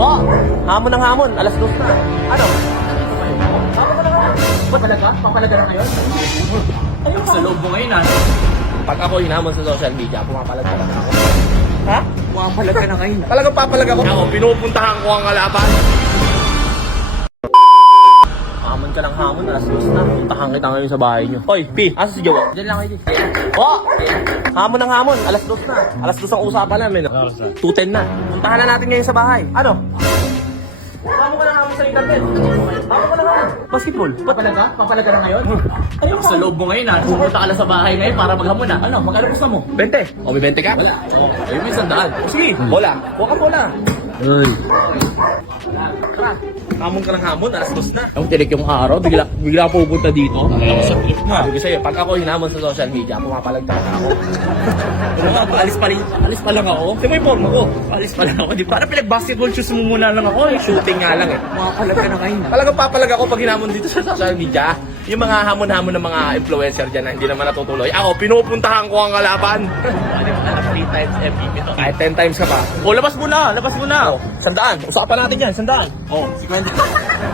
Oh, hamon ng hamon. Alas 2 na. Ano? Hamon ka na nga. Ba't talaga? Papalaga na ngayon? Ayun Sa loob mo ngayon ah. Pag ako hinamon sa social media, pumapalag na ako. Ha? Pumapalag ka na ngayon. Talagang papalag ako? Ako, pinupuntahan ko ang kalaban. Hamon ka ng hamon, alas 2 na. Puntahan kita ngayon sa bahay nyo. Hoy, P, asa si Jowa? Diyan lang kayo. Oh! Hamon ng hamon, alas 2 na. Alas 2 ang usapan namin. 2:10 na. Puntahan na natin ngayon sa bahay. Ano? Hamon ka ng hamon sa internet. Hamon ka ng hamon. Basketball. Ba't talaga? Papalag ka na ngayon? Ayun Sa loob mo ngayon ah. Pumunta ka lang sa bahay ngayon para maghamon ah. Ano? Magkano gusto mo? 20. O, may 20 ka? Wala. Ayun, may 100. Sige, bola. Huwag ka bola. Tara. Hamon ka ng hamon, alas 2 na. Ang tinik yung araw, bigla pupunta dito. Ako sa flip mo ah. Sabi ko sa'yo, pag ako hinamon sa social media, pumapalag talaga ako. Ano nga, alis pa lang ako. Kasi mo yung forma ko. Alis pa lang ako. Di para pinag-basketball shoes mo muna lang ako. Shooting nga lang eh. Pumapalag ka na ngayon ah. Talagang papalag ako pag hinamon dito sa social media. Yung mga hamon-hamon ng mga influencer dyan na hindi naman natutuloy. Ako, pinupuntahan ko ang kalaban. Hindi mo alam 3 times MVP to. Kahit 10 times ka pa. O, labas mo na. Labas mo na. Oh, 100. Usapan natin yan, 100. Oh, si Wendy.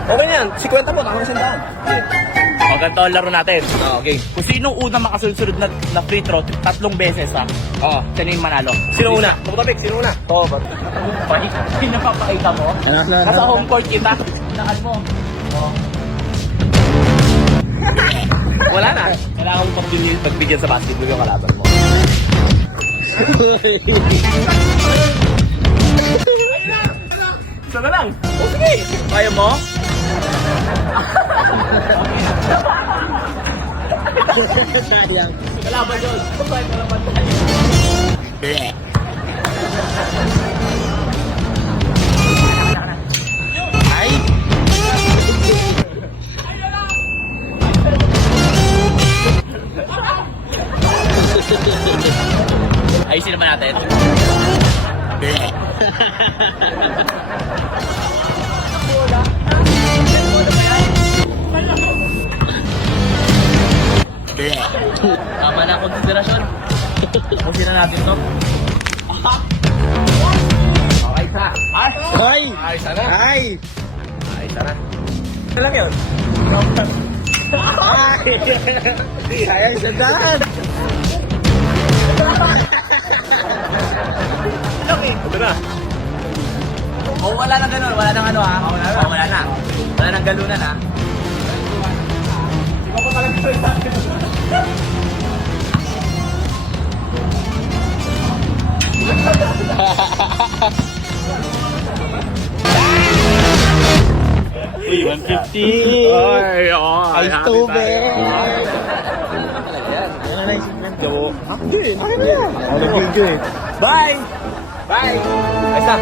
Okay na yan, 50 mo, tama na 100. O, ganito ang laro natin. Okay. Kung sino unang makasunod na free throw 3 beses ha. Oo. Sino yung manalo? Sino una? Tumatabik, sino una? Oo, ba't? Pinapapakita mo? Nasa home court kita. Nakal mo. Oh. Wala na. Kailangan mo pagbigyan sa basketball yung kalaban mo. Isa na lang. O sige. Kaya mo? Sayang. Kalaban yun. Kalaban tayo. Ay! Ayusin naman natin. Tama na ang konsiderasyon. Tapusin na natin to. Okay ka. Ay! Ay! Ay, sana. Ay! Ay, sana. Ano lang yun? Ay! Ay, sa daan! Okay. Ito na. Oh, wala nang ganun. Wala nang ano ha. Wala na. Wala na. Wala nang galunan ha. Uy, 150. Ay, oo. Ay, tubig! Ano na yung Gawo. Hindi, nakita yan. Ano video eh. Bye! Bye! Ayos na.